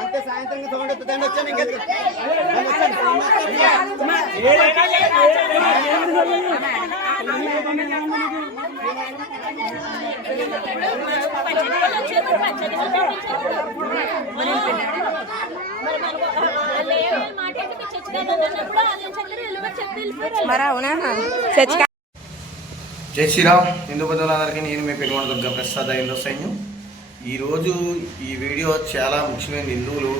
అంతే సాయంత్రం చూడండి వచ్చాను ఇంకా జై శ్రీరామ్. హిందూ బంధువులందరికీ నేను మీ పెనుగొండ దుర్గా ప్రసాద్ హిందూ సైన్యం. ఈరోజు ఈ వీడియో చాలా ముఖ్యమైన. హిందువులు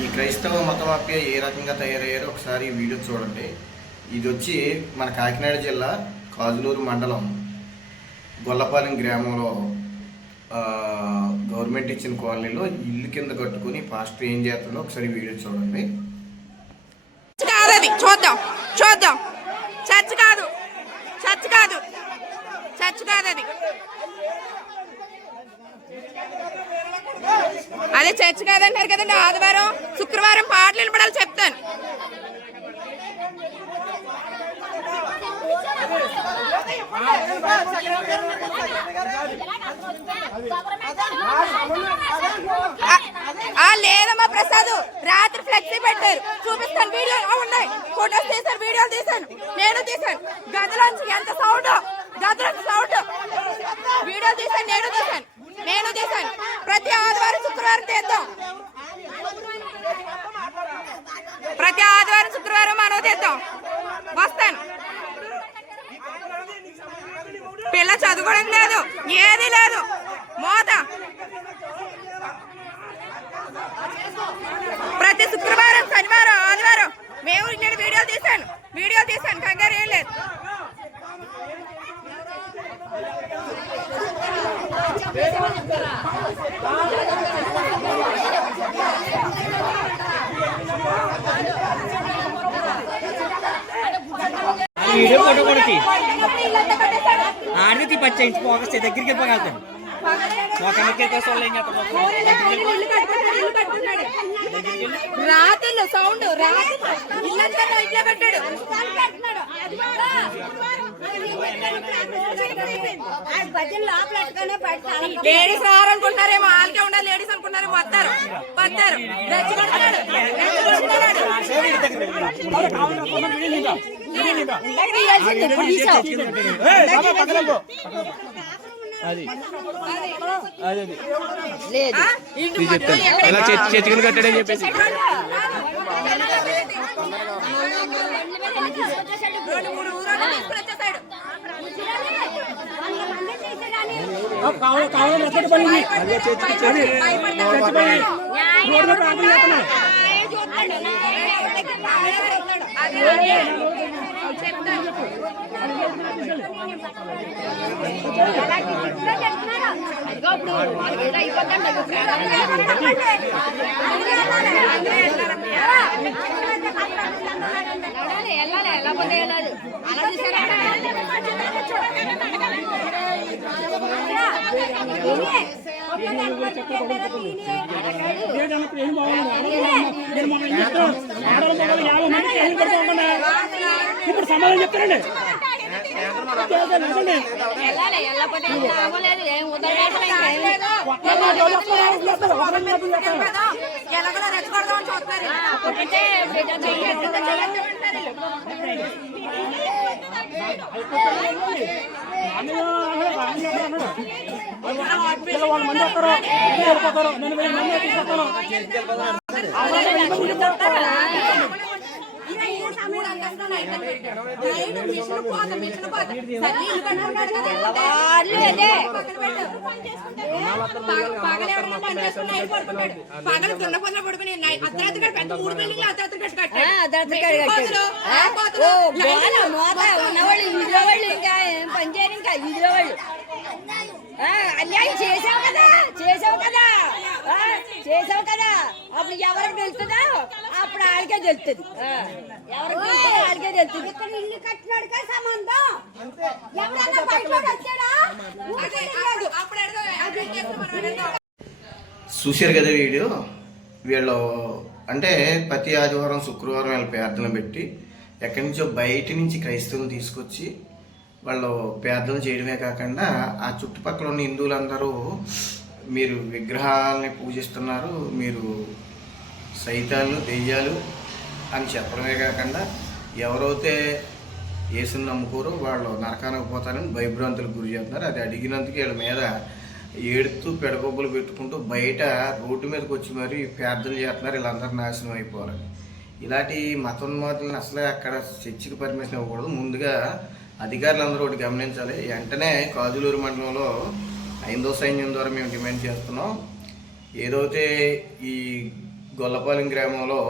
ఈ క్రైస్తవ మతమాఫియా ఏ రకంగా తయారయ్యారో ఒకసారి ఈ వీడియో చూడండి. ఇది వచ్చి మన కాకినాడ జిల్లా కాజులూరు మండలం గొల్లపాలెం గ్రామంలో గవర్నమెంట్ ఇచ్చిన కాలనీలో ఇల్లు కింద కట్టుకుని పాస్టర్ ఏం చేస్తుందో ఒకసారి వీడియో చూడండి. చూద్దాం చూద్దాం. చర్చ్ కాదు, చర్చ్ కాదు, చర్చ్ కాదు అది. అదే చర్చ్ కాదంటారు కదండి. ఆదివారం శుక్రవారం పాటలు వినపడాలి చెప్తాను. లేదమ్మా ప్రసాద్, రాత్రి ఫ్లెక్సీ పెట్టారు, చూపిస్తాను. వీడియో ఉన్నాయి, ఫోటోస్ తీసాను, వీడియోలు తీసాను, నేను తీసాను. గదిలోంచి ఎంత సౌండ్, గదిలోంచి సౌండ్, వీడియో తీసాను, నేను తీసాను. ప్రతి ఆదివారం శుక్రవారం తీద్దాం, ప్రతి ఆదివారం శుక్రవారం మనం తీద్దాం. వస్తాను. పిల్ల చదువుకోవడం లేదు, ఏది లేదు, మోత. ప్రతి శుక్రవారం, శనివారం, ఆదివారం మేము నేను వీడియో తీసాను, కంగారు ఏం లేదు. వీడియో ఫోటో కొడుకు ఆడితే పచ్చేయించి ఫోకస్ దగ్గరికి వెళ్ళిపోగలుగుతాను. రాత్రిలో సౌండ్, ఇల్లంతా ఇట్లా పెట్టాడు. లేడీస్ రావాలనుకుంటున్నారేమో, వాళ్ళకే ఉండాలి. లేడీస్ అనుకుంటున్నారేమో, వస్తారు. చర్చికలు కట్టాడని చెప్పేసి ఇప్పుడు సమాధానం చెప్తారండి. వాళ్ళు మంది వస్తారు, వెళ్ళిపోతారు. నేను 1000 మంది తీసుకొస్తాను. పగలు దున్న పొందలు పడుకుని అర్ధరాత్రి పెద్ద 3 బిల్డింగ్లు అర్ధరాత్రి పని చేయరు. ఇంకా ఇందులో వాళ్ళు అన్యాయం చేసావు కదా, అప్పుడు ఎవరికి తెలుస్తుందో అప్పుడు ఆడికే తెలుస్తుంది. ఎవరికి ఆడికే తెలుస్తుంది. ఇక్కడ ఇల్లు కట్టినాడుగా సంబంధం. చూశారు కదా వీడియో. వీళ్ళు అంటే ప్రతి ఆదివారం శుక్రవారం వీళ్ళ ప్రార్థనలు పెట్టి ఎక్కడి నుంచో బయట నుంచి క్రైస్తవులు తీసుకొచ్చి వాళ్ళు ప్రార్థనలు చేయడమే కాకుండా ఆ చుట్టుపక్కల ఉన్న హిందువులందరూ మీరు విగ్రహాలని పూజిస్తున్నారు, మీరు సైతాలు దెయ్యాలు అని చెప్పడమే కాకుండా ఎవరైతే యేసుని నమ్ముకోరో వాళ్ళు నరకానికి పోతారని భయభ్రాంతులకు గురి చేస్తున్నారు. అది అడిగినందుకు వీళ్ళ మీద ఏడుతూ పెడగొబ్బలు పెట్టుకుంటూ బయట రోడ్డు మీదకి వచ్చి మరి ప్రార్థనలు చేస్తున్నారు, వీళ్ళందరూ నాశనం అయిపోవాలని. ఇలాంటి మతోన్మాదులను అసలే అక్కడ చర్చికి పర్మిషన్ ఇవ్వకూడదు. ముందుగా అధికారులందరూ ఒకటి గమనించాలి. వెంటనే కాజులూరు మండలంలో 5వ సైన్యం ద్వారా మేము డిమాండ్ చేస్తున్నాం. ఏదైతే ఈ గొల్లపాలెం గ్రామంలో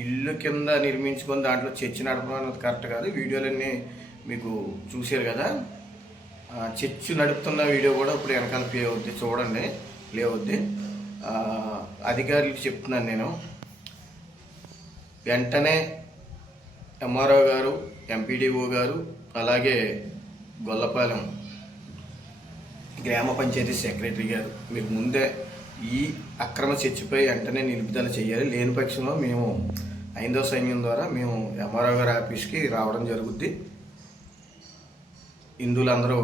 ఇల్లు కింద నిర్మించుకొని దాంట్లో చర్చి నడపడం అనేది కరెక్ట్ కాదు. వీడియోలన్నీ మీకు చూశారు కదా, చర్చి నడుపుతున్న వీడియో కూడా ఇప్పుడు వెనకాల ప్లే అవుద్ది, చూడండి, ప్లే అవుద్ది. అధికారులకు చెప్తున్నాను నేను, వెంటనే ఎంఆర్ఓ గారు, ఎంపీడీఓ గారు, అలాగే గొల్లపాలెం గ్రామ పంచాయతీ సెక్రటరీ గారు మీరు ముందే ఈ అక్రమ చర్చిపై వెంటనే నిలుపుదల చేయాలి. లేని పక్షంలో మేము 5వ సైన్యం ద్వారా మేము ఎంఆర్ఓ గారి ఆఫీస్కి రావడం జరుగుద్ది. హిందువులందరూ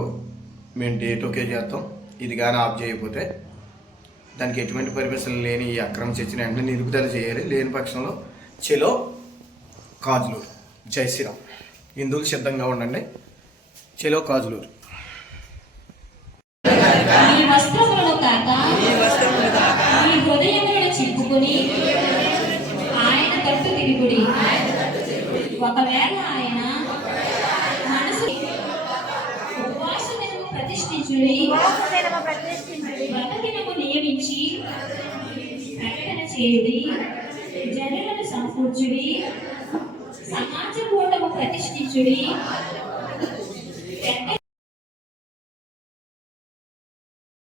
మేము డేట్ ఓకే చేస్తాం. ఇది కానీ ఆఫ్ చేయకపోతే దానికి ఎటువంటి పర్మిషన్ లేని ఈ అక్రమ చర్చని వెంటనే నిలుపుదల చేయాలి. లేని పక్షంలో చెలో కాజులూరు. జై శ్రీరామ్. హిందువులు సిద్ధంగా ఉండండి. చెలో కాజులూరు. మీ వస్త్రములను కాక మీ హృదయములను చింపుకుని ఆయన తట్టు తిరుగుడి. ఒకవేళ ఆయన మనసు ఉపవాస దినము ప్రతిష్ఠించుడి, వ్రతదినము నియమించి ప్రకటన చేయుడి, జనులను సమకూర్చుడి, సమాజ కూటము ప్రతిష్ఠించుడి,